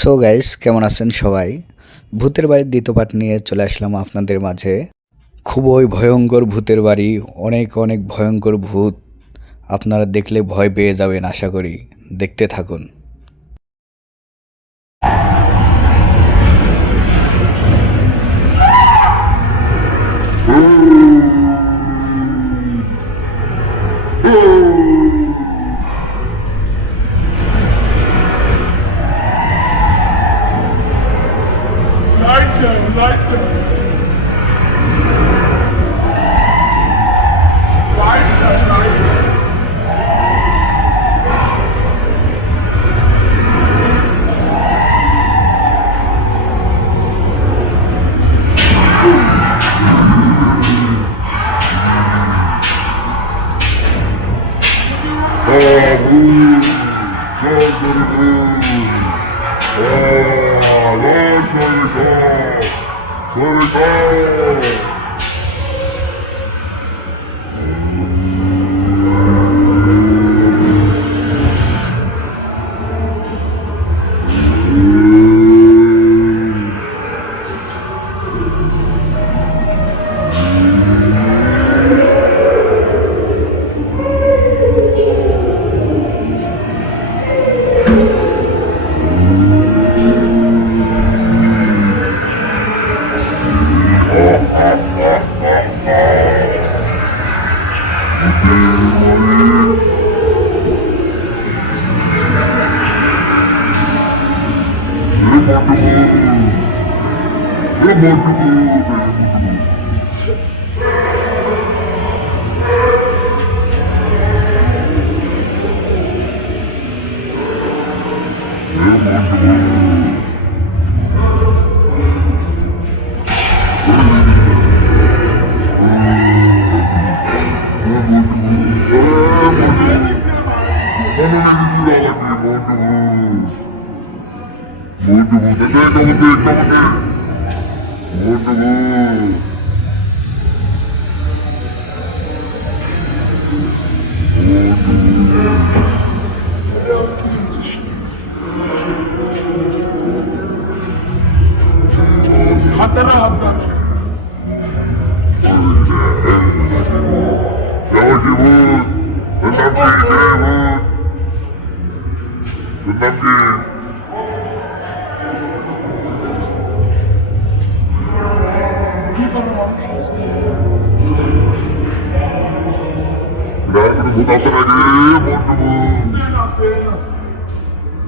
So guys, কেমন আছেন সবাই? ভূতের বাড়ির দ্বিতীয় পার্ট নিয়ে চলে আসলাম আপনাদের মাঝে। খুবই ভয়ঙ্কর ভূতের বাড়ি, অনেক অনেক ভয়ঙ্কর ভূত। আপনারা দেখলে ভয় পেয়ে যাবেন আশা করি। দেখতে থাকুন। Bukan lagi, mohon maaf.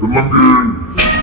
Tenang,